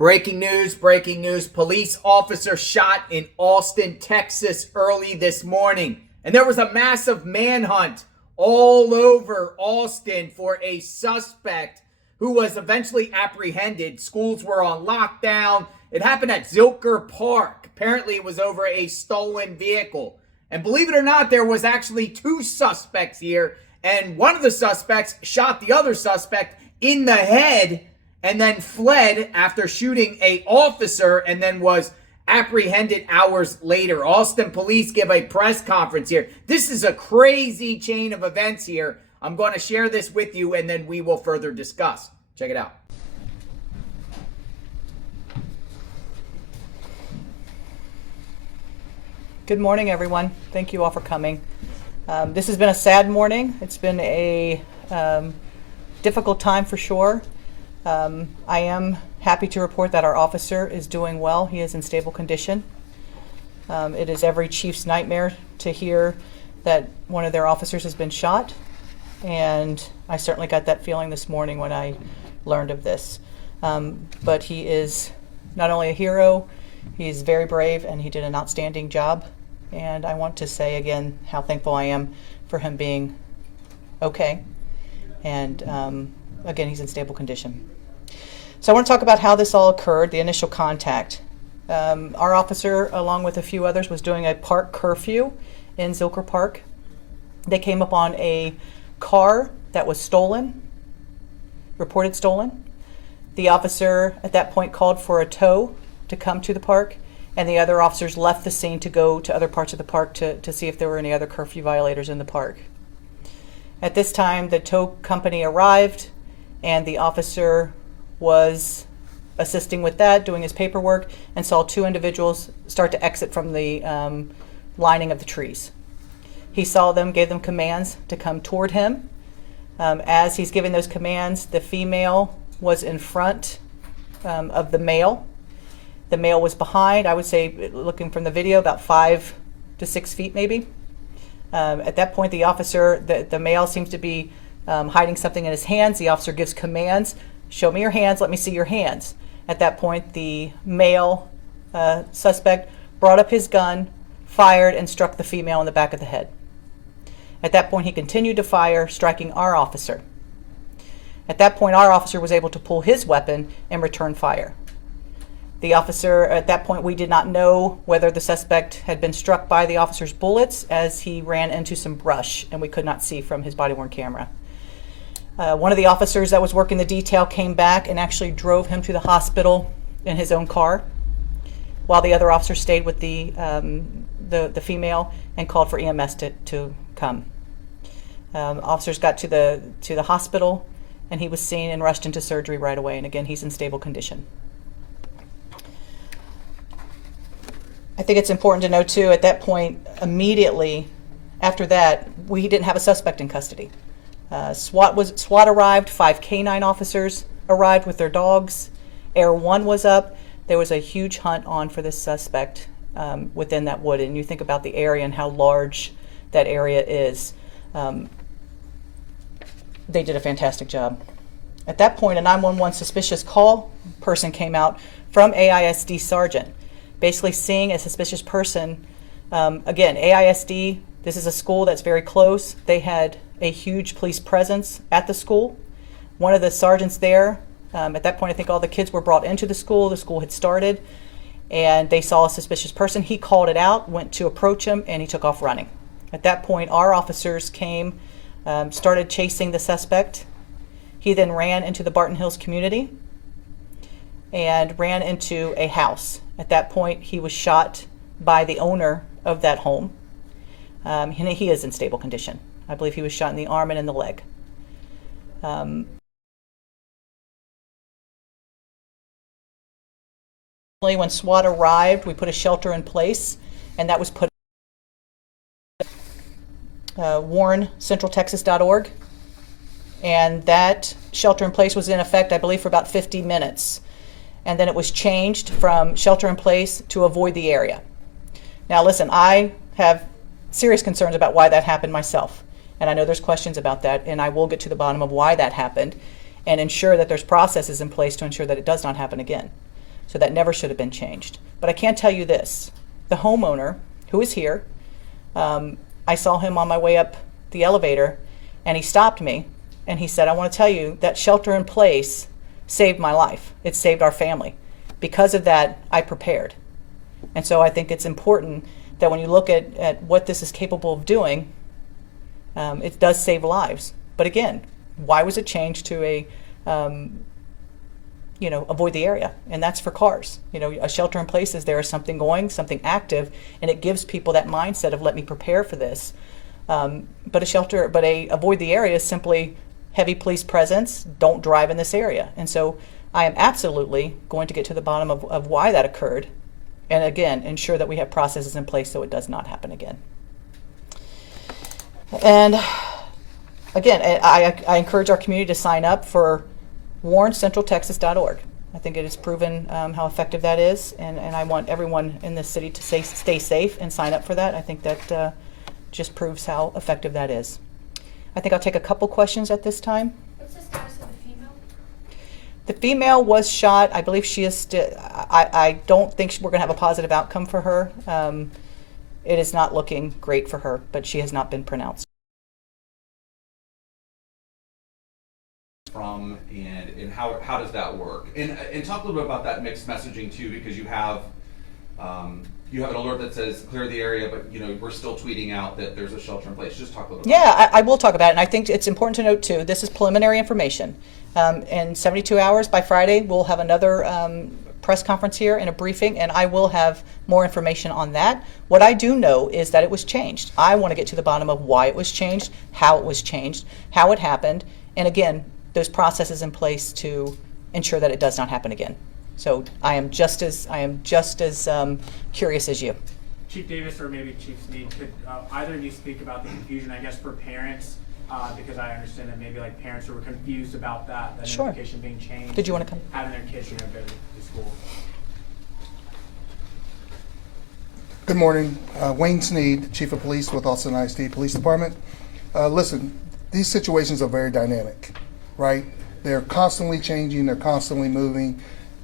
Breaking news. Police officer shot in Austin, Texas early this morning. And there was a massive manhunt all over Austin for a suspect who was eventually apprehended. Schools were on lockdown. It happened at Zilker Park. Apparently it was over a stolen vehicle. And believe it or not, there was actually two suspects here. And one of the suspects shot the other suspect in the head and then fled after shooting an officer and then was apprehended hours later. Austin police give a press conference here. This is a crazy chain of events here. I'm going to share this with you and then we will further discuss. Check it out. Good morning, everyone. Thank you all for coming. This has been a sad morning. It's been a difficult time for sure. I am happy to report that our officer is doing well. He is in stable condition. It is every chief's nightmare to hear that one of their officers has been shot, and I certainly got that feeling this morning when I learned of this. But he is not only a hero, he's very brave, and he did an outstanding job. And I want to say again how thankful I am for him being okay. And again, he's in stable condition. So I want to talk about how this all occurred, the initial contact. Our officer, along with a few others, was doing a park curfew in Zilker Park. They came upon a car that was stolen, reported stolen. The officer at that point called for a tow to come to the park, and the other officers left the scene to go to other parts of the park to see if there were any other curfew violators in the park. At this time, the tow company arrived, and the officer was assisting with that, doing his paperwork, and saw two individuals start to exit from the lining of the trees. He saw them, gave them commands to come toward him. As he's giving those commands, the female was in front of the male. The male was behind, I would say, looking from the video, about 5 to 6 feet maybe. At that point, the officer, the male seems to be hiding something in his hands. The officer gives commands, show me your hands, let me see your hands. At that point, the male suspect brought up his gun, fired, and struck the female in the back of the head. At that point, he continued to fire, striking our officer. At that point, our officer was able to pull his weapon and return fire. The officer, at that point, we did not know whether the suspect had been struck by the officer's bullets as he ran into some brush, and we could not see from his body-worn camera. One of the officers that was working the detail came back and actually drove him to the hospital in his own car, while the other officer stayed with the female and called for EMS to come. Officers got to the hospital, and he was seen and rushed into surgery right away, and again, he's in stable condition. I think it's important to know too, at that point, immediately after that, we didn't have a suspect in custody. SWAT arrived, 5 canine officers arrived with their dogs. Air 1 was up. There was a huge hunt on for this suspect within that wood. And you think about the area and how large that area is. They did a fantastic job. At that point, a 911 suspicious call person came out from AISD Sergeant, basically seeing a suspicious person. Again, AISD, this is a school that's very close. They had a huge police presence at the school. One of the sergeants there, at that point, I think all the kids were brought into the school had started, and they saw a suspicious person. He called it out, went to approach him, and he took off running. At that point, our officers came, started chasing the suspect. He then ran into the Barton Hills community and ran into a house. At that point, he was shot by the owner of that home. He is in stable condition. I believe he was shot in the arm and in the leg. When SWAT arrived, we put a shelter in place, and that was put warncentraltexas.org. And that shelter in place was in effect, I believe, for about 50 minutes. And then it was changed from shelter in place to avoid the area. Now listen, I have serious concerns about why that happened myself. And I know there's questions about that, and I will get to the bottom of why that happened and ensure that there's processes in place to ensure that it does not happen again. So that never should have been changed. But I can tell you this, the homeowner who is here, I saw him on my way up the elevator, and he stopped me and he said, I want to tell you that shelter in place saved my life. It saved our family. Because of that, I prepared. And so I think it's important that when you look at what this is capable of doing, it does save lives. But again, why was it changed to a, avoid the area? And that's for cars. A shelter in place is there is something going, something active, and it gives people that mindset of let me prepare for this. But a avoid the area is simply heavy police presence, don't drive in this area. And so I am absolutely going to get to the bottom of why that occurred. And again, ensure that we have processes in place so it does not happen again. And again, I encourage our community to sign up for warncentraltexas.org. I think it has proven how effective that is, and I want everyone in this city to stay safe and sign up for that. I think that just proves how effective that is. I think I'll take a couple questions at this time. What's the status of the female? The female was shot. I believe she is still, I don't think we're going to have a positive outcome for her. It is not looking great for her, but she has not been pronounced. From and how does that work? And talk a little bit about that mixed messaging too, because you have an alert that says clear the area, but we're still tweeting out that there's a shelter in place. Just talk a little bit. Yeah, I will talk about it, and I think it's important to note too. This is preliminary information. In 72 hours by Friday, we'll have another press conference here and a briefing, and I will have more information on that. What I do know is that it was changed. I want to get to the bottom of why it was changed, how it was changed, how it happened, and again, those processes in place to ensure that it does not happen again. So I am just as curious as you. Chief Davis or maybe Chief Sneed, could either of you speak about the confusion, I guess, for parents? Because I understand that maybe parents who were confused about that Sure. notification being changed. Did you want to come? Having their kids, go to school. Good morning. Wayne Sneed, Chief of Police with Austin ISD Police Department. Listen, these situations are very dynamic, right? They're constantly changing, they're constantly moving.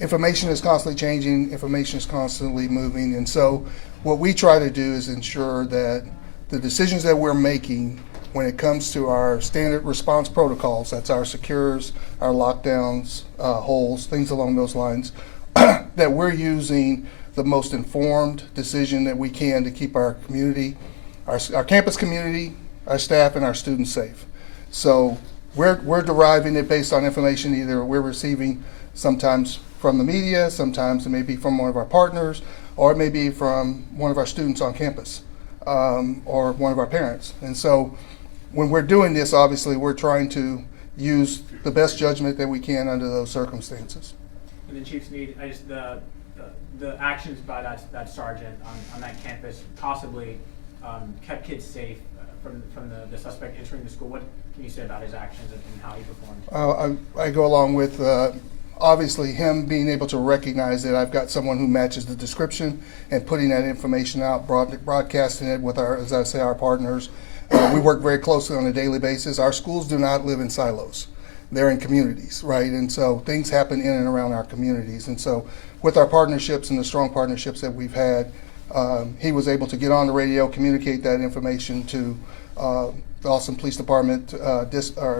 Information is constantly changing, information is constantly moving. And so what we try to do is ensure that the decisions that we're making when it comes to our standard response protocols, that's our secures, our lockdowns, holes, things along those lines, that we're using the most informed decision that we can to keep our community, our campus community, our staff, and our students safe. So we're deriving it based on information either we're receiving sometimes from the media, sometimes it may be from one of our partners, or it may be from one of our students on campus, or one of our parents. And so when we're doing this, obviously we're trying to use the best judgment that we can under those circumstances. And then Chief Sneed, the actions by that sergeant on that campus possibly kept kids safe from the suspect entering the school. What can you say about his actions and how he performed? I go along with obviously him being able to recognize that I've got someone who matches the description and putting that information out, broadcasting it with our partners. We work very closely on a daily basis. Our schools do not live in silos. They're in communities, right? And so things happen in and around our communities. And so with our partnerships and the strong partnerships that we've had, he was able to get on the radio, communicate that information to the Austin Police Department,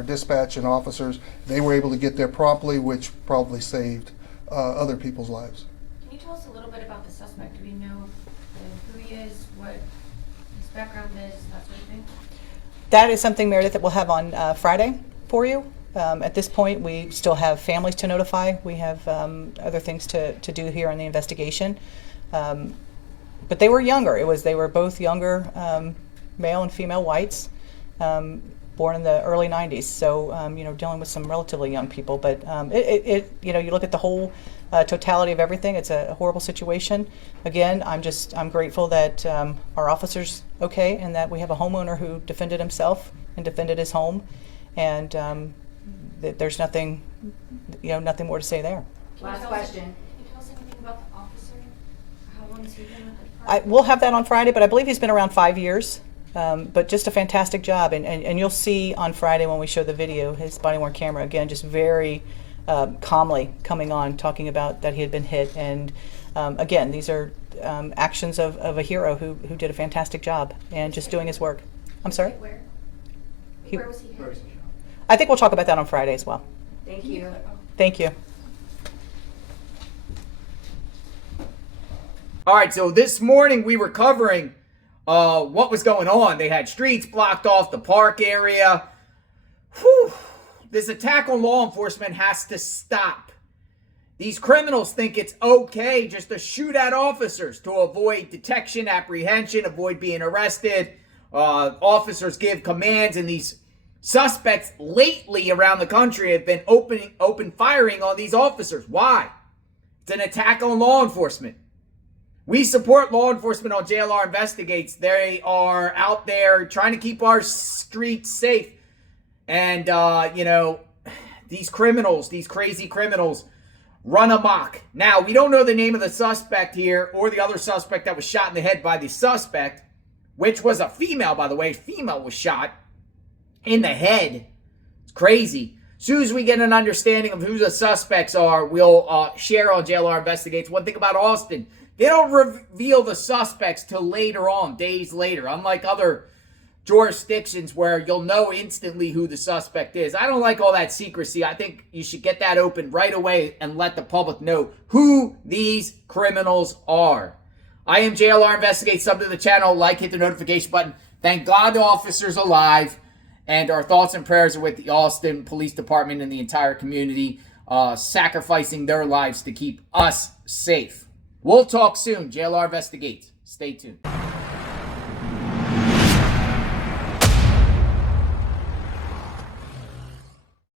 dispatch and officers. They were able to get there promptly, which probably saved other people's lives. Can you tell us a little bit about the suspect? Do we know who he is, what his background is, that sort of thing? That is something, Meredith, that we'll have on Friday for you. At this point, we still have families to notify. We have other things to do here on the investigation. But they were younger. They were both younger, male and female whites, born in the early 90s. So, dealing with some relatively young people. But you look at the whole totality of everything. It's a horrible situation. Again, I'm grateful that our officer's okay and that we have a homeowner who defended himself and defended his home. And there's nothing more to say there. Last question. Can you tell us anything about the officer? How long has he been with the department? We'll have that on Friday, but I believe he's been around 5 years. But just a fantastic job. And you'll see on Friday when we show the video, his body-worn camera, again, just very calmly coming on, talking about that he had been hit. And again, these are actions of a hero who did a fantastic job and just doing his work. I'm sorry? Where? He- Where was he hit? Where was he shot? I think we'll talk about that on Friday as well. Thank you. Thank you. All right, so this morning we were covering what was going on. They had streets blocked off, the park area. Whew. This attack on law enforcement has to stop. These criminals think it's okay just to shoot at officers to avoid detection, apprehension, avoid being arrested. Officers give commands, and these suspects lately around the country have been open firing on these officers. Why? It's an attack on law enforcement. We support law enforcement on JLR Investigates. They are out there trying to keep our streets safe. And, these criminals, these crazy criminals, run amok. Now, we don't know the name of the suspect here or the other suspect that was shot in the head by the suspect, which was a female, by the way. Female was shot in the head. It's crazy. As soon as we get an understanding of who the suspects are, we'll share on JLR Investigates. One thing about Austin, they don't reveal the suspects till later on, days later, unlike other jurisdictions where you'll know instantly who the suspect is. I don't like all that secrecy. I think you should get that open right away and let the public know who these criminals are. I am JLR Investigates. Sub to the channel, like, hit the notification button. Thank God the officer's alive. And our thoughts and prayers are with the Austin Police Department and the entire community, sacrificing their lives to keep us safe. We'll talk soon. JLR Investigates. Stay tuned.